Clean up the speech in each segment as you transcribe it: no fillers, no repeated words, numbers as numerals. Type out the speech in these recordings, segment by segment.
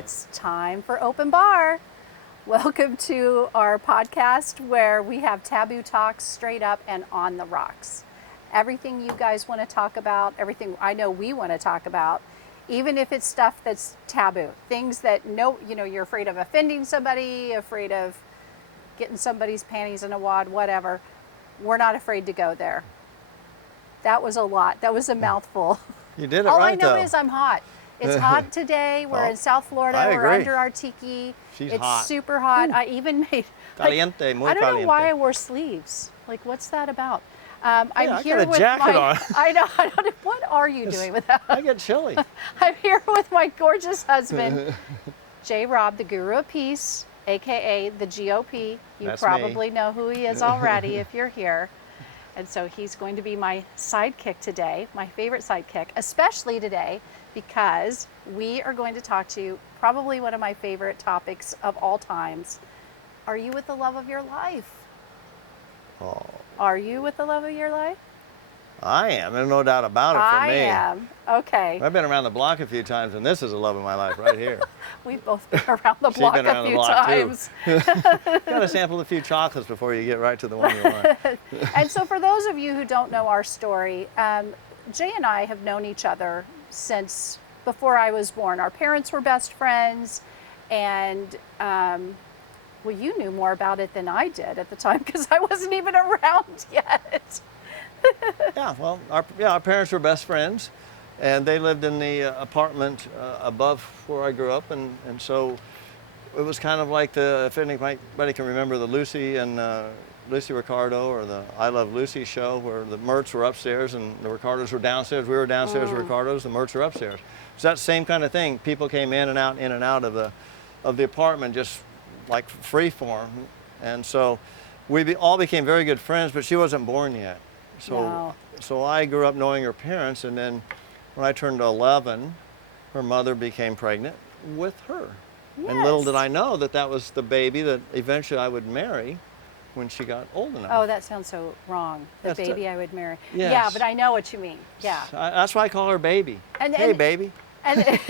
It's time for Open Bar. Welcome to our podcast where we have taboo talks straight up and on the rocks. Everything you guys want to talk about, everything I know we want to talk about, even if it's stuff that's taboo, things that you're afraid of offending somebody, afraid of getting somebody's panties in a wad, whatever. We're not afraid to go there. That was a lot. That was a mouthful. You did it All right, I know though. is I'm hot. It's hot today. We're in South Florida. I We're agree. under our tiki. She's it's hot. super hot. I even made Caliente, muy I don't caliente. know why I wore sleeves. Like, what's that about? I'm I here got a with jacket my. on. I know. I don't know. What are you doing with that? I get chilly. I'm here with my gorgeous husband, J. Rob, the Guru of Peace, aka the GOP. You That's probably me. know who he is already if you're here. And so he's going to be my sidekick today, my favorite sidekick, especially today because we are going to talk to you probably one of my favorite topics of all times. Are you with the love of your life? Oh, Are you with the love of your life? I am. There's no doubt about it for I me. am. Okay. I've been around the block a few times, and this is the love of my life right here. We've both been around the She's block been around a the few block, too. times. Got to sample a few chocolates before you get right to the one you want. And so for those of you who don't know our story, Jay and I have known each other since before I was born. Our parents were best friends, and well, you knew more about it than I did at the time because I wasn't even around yet. Yeah, well, our parents were best friends, and they lived in the apartment above where I grew up, and so it was kind of like if anybody can remember the Lucy and Lucy Ricardo or the I Love Lucy show where the Mertz were upstairs and the Ricardos were downstairs. We were downstairs, the Ricardos, the Mertz were upstairs. It's that same kind of thing. People came in and out of the apartment just like free form, and so we all became very good friends. But she wasn't born yet, so I grew up knowing her parents, and then when I turned 11, her mother became pregnant with her. Yes. And little did I know that was the baby that eventually I would marry when she got old enough. Oh, that sounds so wrong. The That's baby I would marry. Yes. Yeah, but I know what you mean. Yeah. That's why I call her baby. Hey, baby. And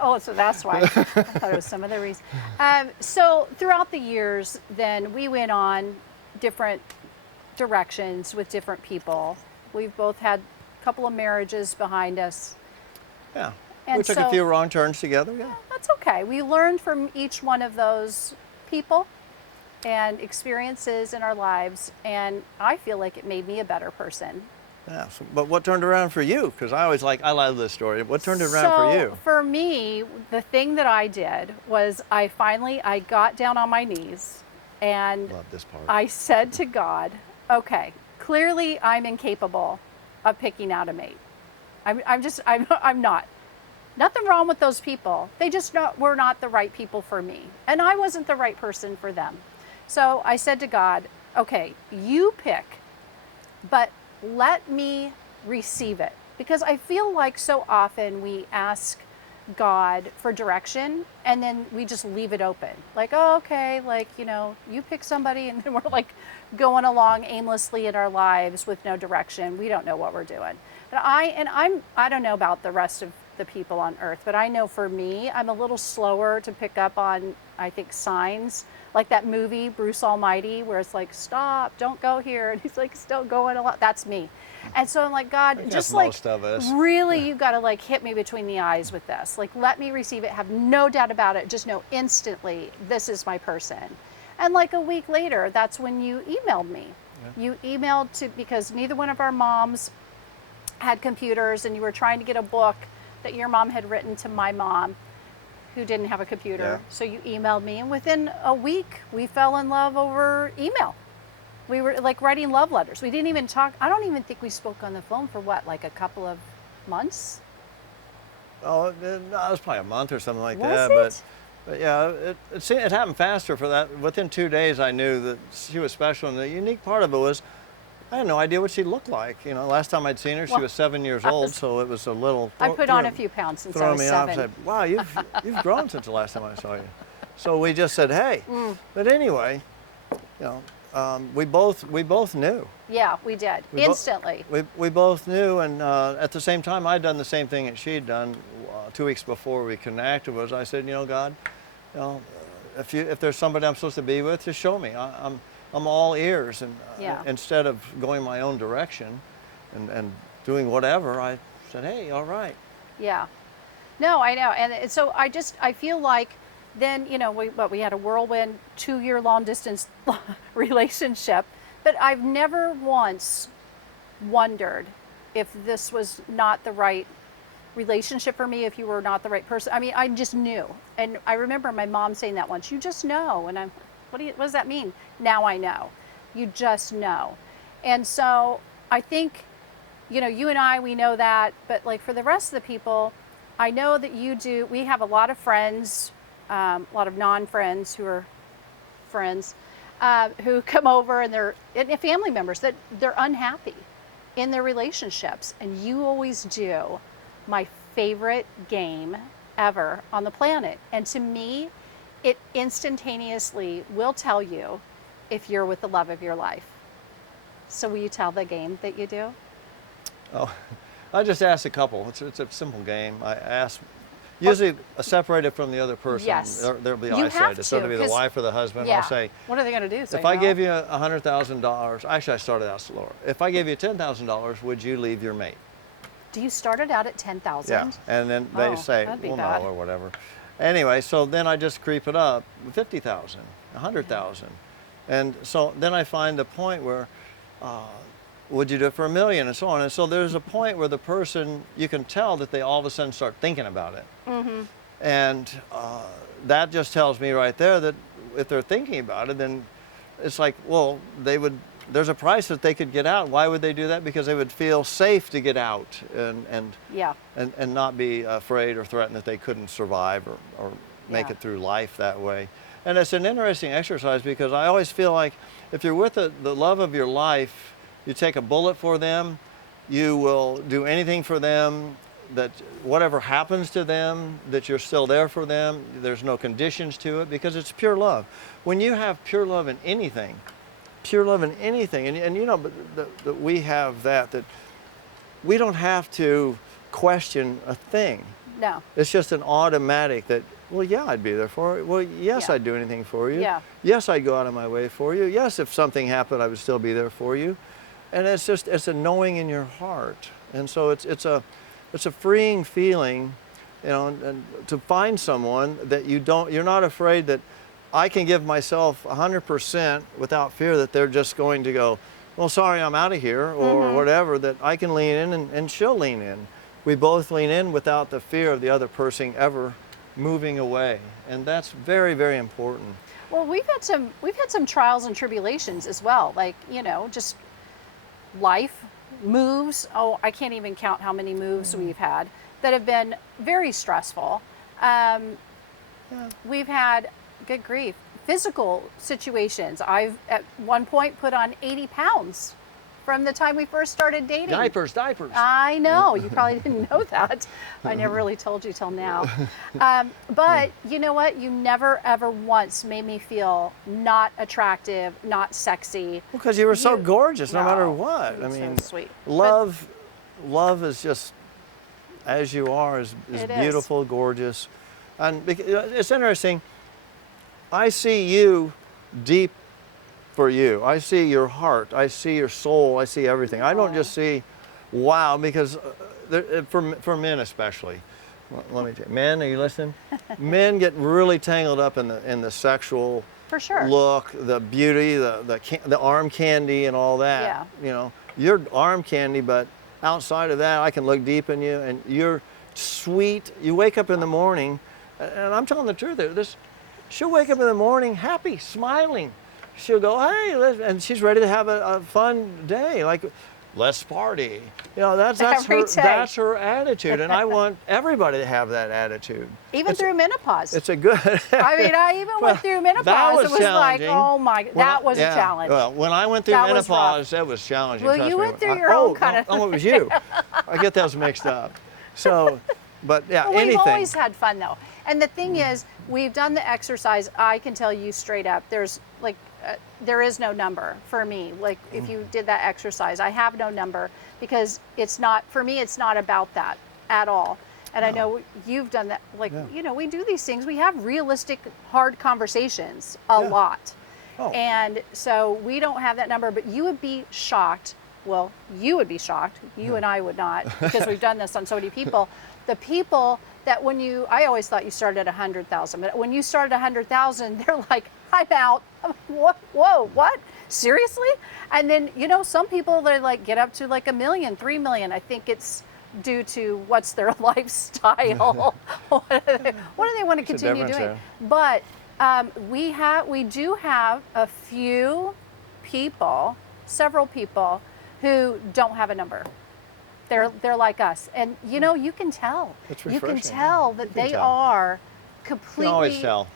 oh, so that's why. I thought it was some other reason. So throughout the years, then we went on different directions with different people. We've both had a couple of marriages behind us. Yeah. And We took a few wrong turns together. Yeah. That's okay. We learned from each one of those people and experiences in our lives, and I feel like it made me a better person. Yeah. But what turned around for you? Because I love this story. What turned it around for you? For me, the thing that I did was I got down on my knees and Love this part. I said to God, okay, clearly I'm incapable of picking out a mate. I'm not. Nothing wrong with those people. They just were not the right people for me. And I wasn't the right person for them. So I said to God, okay, you pick, but let me receive it. Because I feel like so often we ask God for direction and then we just leave it open. Like, oh, okay, you pick somebody, and then we're like going along aimlessly in our lives with no direction. We don't know what we're doing. But I don't know about the rest of the people on earth, but I know for me, I'm a little slower to pick up on, I think, signs. Like that movie, Bruce Almighty, where it's like, stop, don't go here. And he's like still going a lot. That's me. And so I'm like, God, just like, most of us. really, you got to like hit me between the eyes with this. Like, let me receive it. Have no doubt about it. Just know instantly, this is my person. And like a week later, that's when you emailed me. Yeah. You emailed because neither one of our moms had computers, and you were trying to get a book that your mom had written to my mom, who didn't have a computer. Yeah. So you emailed me, and within a week, we fell in love over email. We were like writing love letters. We didn't even talk. I don't even think we spoke on the phone for like a couple of months? Oh, no, it was probably a month or something like Was that. it? But yeah, it happened faster for that. Within 2 days, I knew that she was special. And the unique part of it was, I had no idea what she looked like. Last time I'd seen her, she was 7 years old, so it was a little. I put on a few pounds since I was 7. I said, wow, you've grown since the last time I saw you. So we just said, hey. But anyway, we both knew. Yeah, we did. We bo- Instantly. We both knew, and at the same time, I'd done the same thing that she'd done 2 weeks before we connected. Was I said, God, if there's somebody I'm supposed to be with, just show me. I'm all ears, and Yeah. instead of going my own direction, and doing whatever, I said, hey, all right. Yeah. No, I know. And so I feel like then, we had a whirlwind 2-year long distance relationship, but I've never once wondered if this was not the right relationship for me, if you were not the right person. I mean, I just knew. And I remember my mom saying that once, you just know. And what does that mean? Now I know. You just know. And so I think, you and I, we know that, but like for the rest of the people, I know that you do. We have a lot of friends, a lot of non-friends who are friends, who come over and and family members that they're unhappy in their relationships. And you always do my favorite game ever on the planet. And to me, it instantaneously will tell you if you're with the love of your life. So will you tell the game that you do? Oh, I just asked a couple. It's a simple game. I ask, usually separated from the other person. Yes. There'll be You have isolated. So it'll be the 'cause- wife or the husband. Yeah. I'll say, What are they going to do? if I gave you $100,000, actually I started out slower. If I gave you $10,000, would you leave your mate? Do you start it out at 10,000? Yeah. And then they Oh, say, that'd be well, bad. no, or whatever. Anyway, so then I just creep it up, 50,000, 100,000. And so then I find a point where, would you do it for $1 million, and so on. And so there's a point where the person, you can tell that they all of a sudden start thinking about it. Mm-hmm. And that just tells me right there that if they're thinking about it, then it's like, well, there's a price that they could get out. Why would they do that? Because they would feel safe to get out and Yeah. not be afraid or threatened that they couldn't survive or make Yeah. it through life that way. And it's an interesting exercise because I always feel like if you're with the love of your life, you take a bullet for them, you will do anything for them, that whatever happens to them, that you're still there for them. There's no conditions to it because it's pure love. When you have pure love in anything, and but we have that we don't have to question a thing. No. It's just an automatic that, well, yeah, I'd be there for you. Well, yes, Yeah. I'd do anything for you. Yeah. Yes, I'd go out of my way for you. Yes, if something happened, I would still be there for you. And it's a knowing in your heart. And so it's a freeing feeling, and to find someone that you're not afraid that I can give myself 100% without fear that they're just going to go, well, sorry, I'm out of here, or whatever, that I can lean in and she'll lean in. We both lean in without the fear of the other person ever moving away. And that's very, very important. Well, we've had some trials and tribulations as well. Like, just life moves. Oh, I can't even count how many moves we've had that have been very stressful. We've had, good grief, physical situations. I've at one point put on 80 pounds from the time we first started dating. Diapers. I know. You probably didn't know that. I never really told you till now. But you know what? You never, ever once made me feel not attractive, not sexy. Because you were so gorgeous no matter No, what. you're I so mean, sweet. love is just as you are, is It is. beautiful, gorgeous. And it's interesting. I see you deep for you. I see your heart. I see your soul. I see everything. I don't just see wow, because for men especially, let me tell you, men, are you listening? Men get really tangled up in the sexual For sure. look, the beauty, the arm candy and all that. Yeah. You're arm candy, but outside of that, I can look deep in you, and you're sweet. You wake up in the morning, and I'm telling the truth. She'll wake up in the morning happy, smiling. She'll go, hey, and she's ready to have a fun day. Like, let's party. That's Every her. day. That's her attitude, and I want everybody to have that attitude. Even through menopause. It's a good. I mean, I even went through menopause. That was It was like, challenging. oh my, that was a challenge. Well, when I went through That was rough. menopause, that was challenging. Well, trust you me. went through your own kind of- Oh, it was you. I get those mixed up. So, but yeah, Well, we've anything. always had fun though. And the thing is, we've done the exercise. I can tell you straight up, there's like there is no number for me. Like if you did that exercise, I have no number because it's not, for me, it's not about that at all. And I know you've done that. Like, you know, we do these things. We have realistic, hard conversations a lot. Oh. And so we don't have that number, but you would be shocked. Well, you would be shocked. You and I would not, because we've done this on so many people. The people that I always thought you started at 100,000, but when you started 100,000, they're like, I'm out. I'm like, what? Whoa, what? Seriously? And then, you know, some people, they like get up to like 1 million, 3 million. I think it's due to what's their lifestyle. What do they want to continue doing? There. But we do have a few people, several people, who don't have a number. They're like us, and you know, you can tell. It's You can refreshing, tell yeah. that You can they tell. are You can always completely, tell.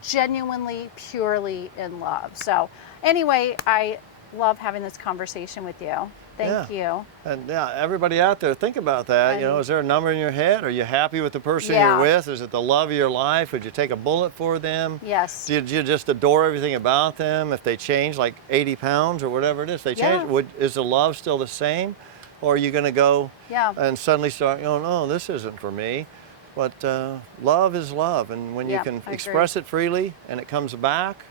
genuinely, purely in love. So anyway, I love having this conversation with you. Thank you. And yeah, everybody out there, think about that. You know, is there a number in your head? Are you happy with the person Yeah. you're with? Is it the love of your life? Would you take a bullet for them? Yes. Do you just adore everything about them? If they change like 80 pounds or whatever it is, they change. Yeah. Is the love still the same? Or are you going to go Yeah. and suddenly start, oh, no, this isn't for me. But love is love. And when Yeah, you can I agree. express it freely and it comes back,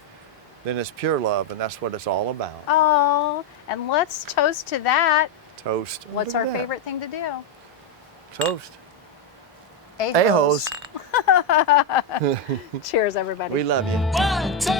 then it's pure love. And that's what it's all about. Oh, and let's toast to that. Toast. What's Look our at that. favorite thing to do? Toast. A-hos. A-hos. Cheers, everybody. We love you. 1, 2,